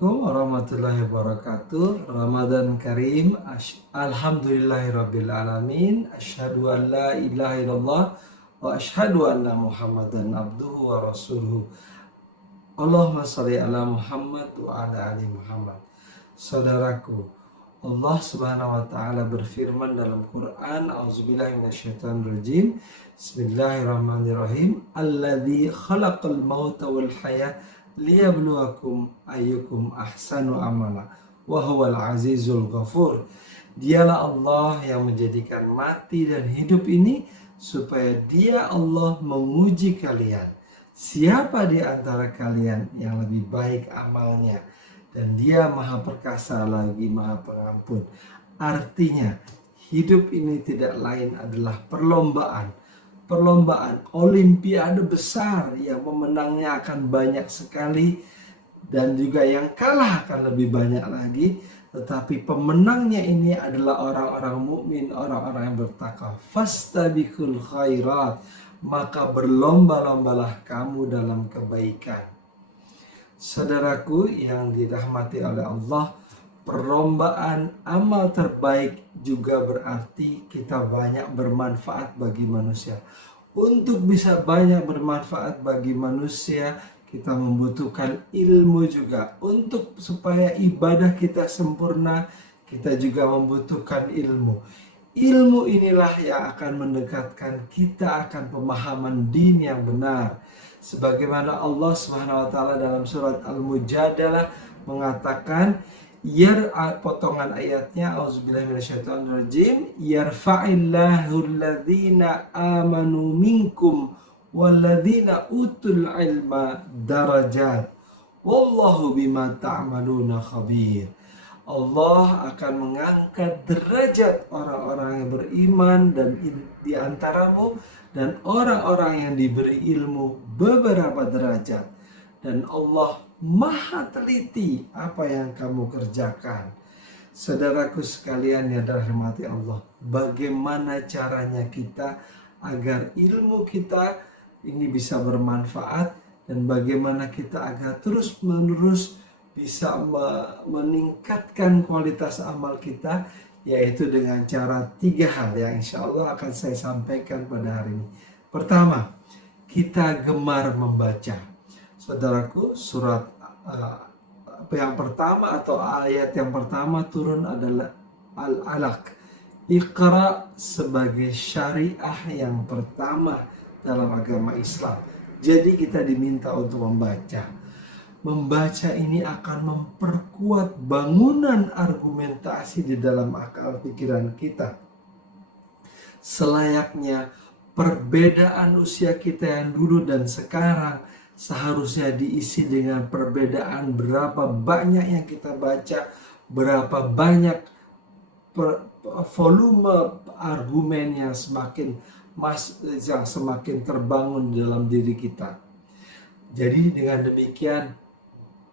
Assalamualaikum warahmatullahi wabarakatuh. Ramadan Karim. Alhamdulillahirabbil alamin. Asyhadu an la ilaha illallah wa asyhadu anna Muhammadan abduhu wa rasuluhu. Allahumma shalli ala Muhammad wa ala ali Muhammad. Saudaraku, Allah Subhanahu wa taala berfirman dalam Quran, A'udzubillahi minasyaitonirrajim. Bismillahirrahmanirrahim. Alladzi khalaqal mauta wal hayata liyabluwakum ayyukum ahsanu amala wa huwal azizul ghafur. Dialah Allah yang menjadikan mati dan hidup ini supaya Dia Allah menguji kalian, siapa di antara kalian yang lebih baik amalnya, dan Dia Maha Perkasa lagi Maha Pengampun. Artinya hidup ini tidak lain adalah perlombaan olimpiade besar yang pemenangnya akan banyak sekali dan juga yang kalah akan lebih banyak lagi, tetapi pemenangnya ini adalah orang-orang mukmin, orang-orang yang bertakwa. Fastabiqul khairat, maka berlomba-lombalah kamu dalam kebaikan. Saudaraku yang dirahmati oleh Allah, perlombaan amal terbaik juga berarti kita banyak bermanfaat bagi manusia. Untuk bisa banyak bermanfaat bagi manusia, kita membutuhkan ilmu juga. Untuk supaya ibadah kita sempurna, kita juga membutuhkan ilmu. Ilmu inilah yang akan mendekatkan kita akan pemahaman din yang benar. Sebagaimana Allah Subhanahu wa taala dalam surat Al-Mujadalah mengatakan, potongan ayatnya, auzubillahi minasyaitonirrajim, yarfa'illahu alladhina amanu minkum walladhina utul ilma darajat wallahu bima ta'maluna khabir. Allah akan mengangkat derajat orang-orang yang beriman dan di antaramu dan orang-orang yang diberi ilmu beberapa derajat, dan Allah Maha teliti apa yang kamu kerjakan. Saudaraku sekalian yang dirahmati Allah, bagaimana caranya kita agar ilmu kita ini bisa bermanfaat, dan bagaimana kita agar terus-menerus bisa meningkatkan kualitas amal kita, yaitu dengan cara 3 hal yang insya Allah akan saya sampaikan pada hari ini. Pertama, kita gemar membaca. Saudaraku, surat yang pertama atau ayat yang pertama turun adalah Al-Alaq. Iqra sebagai syariah yang pertama dalam agama Islam. Jadi kita diminta untuk membaca. Membaca ini akan memperkuat bangunan argumentasi di dalam akal pikiran kita. Selayaknya perbedaan usia kita yang dulu dan sekarang seharusnya diisi dengan perbedaan berapa banyak yang kita baca, berapa banyak volume argumen yang semakin terbangun dalam diri kita. Jadi dengan demikian,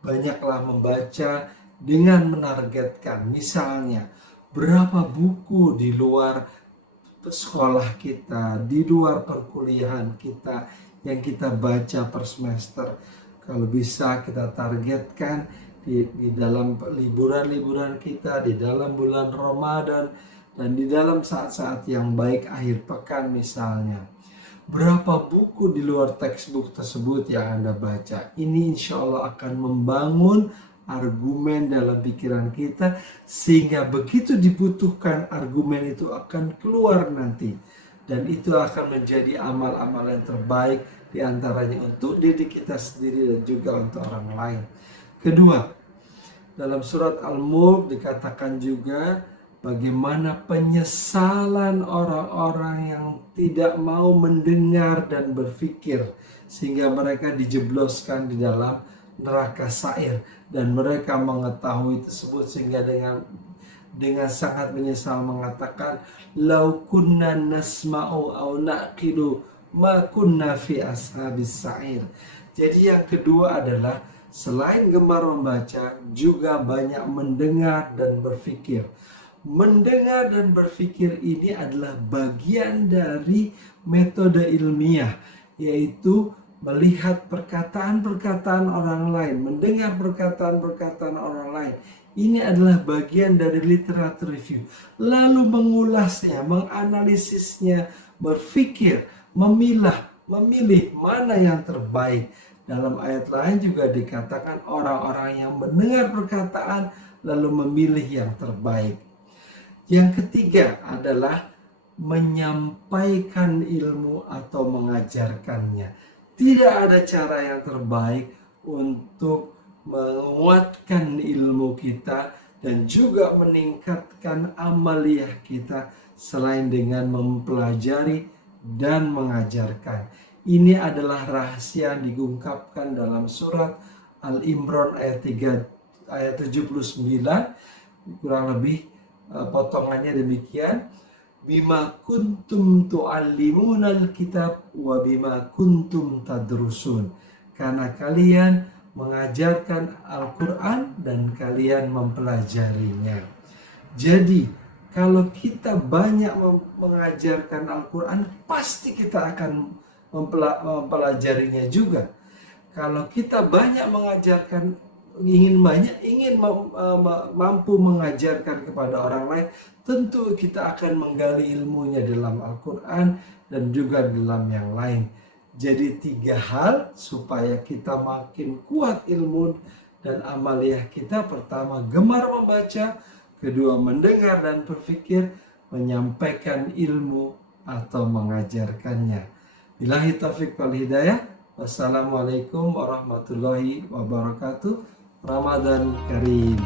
banyaklah membaca dengan menargetkan, misalnya berapa buku di luar sekolah kita, di luar perkuliahan kita yang kita baca per semester. Kalau bisa kita targetkan di dalam liburan-liburan kita, di dalam bulan Ramadan, dan di dalam saat-saat yang baik akhir pekan misalnya. Berapa buku di luar textbook tersebut yang Anda baca? Ini insya Allah akan membangun argumen dalam pikiran kita, sehingga begitu dibutuhkan argumen itu akan keluar nanti. Dan itu akan menjadi amal-amal yang terbaik, diantaranya untuk diri kita sendiri dan juga untuk orang lain. Kedua, dalam surat Al-Mulk dikatakan juga bagaimana penyesalan orang-orang yang tidak mau mendengar dan berpikir, sehingga mereka dijebloskan di dalam neraka sa'ir, dan mereka mengetahui tersebut sehingga dengan sangat menyesal mengatakan, lau kunna nasma'u aw naqilu ma kunna fi ashabis sa'ir. Jadi yang kedua adalah selain gemar membaca, juga banyak mendengar dan berpikir. Mendengar dan berpikir ini adalah bagian dari metode ilmiah, yaitu melihat perkataan-perkataan orang lain, mendengar perkataan-perkataan orang lain. Ini adalah bagian dari literatur review. Lalu mengulasnya, menganalisisnya, berpikir, memilih mana yang terbaik. Dalam ayat lain juga dikatakan orang-orang yang mendengar perkataan lalu memilih yang terbaik. Yang ketiga adalah menyampaikan ilmu atau mengajarkannya. Tidak ada cara yang terbaik untuk menguatkan ilmu kita dan juga meningkatkan amaliyah kita selain dengan mempelajari dan mengajarkan. Ini adalah rahasia yang diungkapkan dalam surat Al-Imran ayat 79, kurang lebih potongannya demikian. Bima kuntum tu'allimunal kitab wa bima kuntum tadrusun. Karena kalian mengajarkan Al-Quran dan kalian mempelajarinya. Jadi kalau kita banyak mengajarkan Al-Quran, pasti kita akan mempelajarinya juga. Kalau kita banyak mengajarkan, ingin mampu mengajarkan kepada orang lain, tentu kita akan menggali ilmunya dalam Al-Quran dan juga dalam yang lain. Jadi 3 hal supaya kita makin kuat ilmu dan amaliyah kita. Pertama, gemar membaca. Kedua, mendengar dan berpikir, menyampaikan ilmu atau mengajarkannya. Billahi taufiq wal hidayah. Wassalamualaikum warahmatullahi wabarakatuh. Ramadan Karim.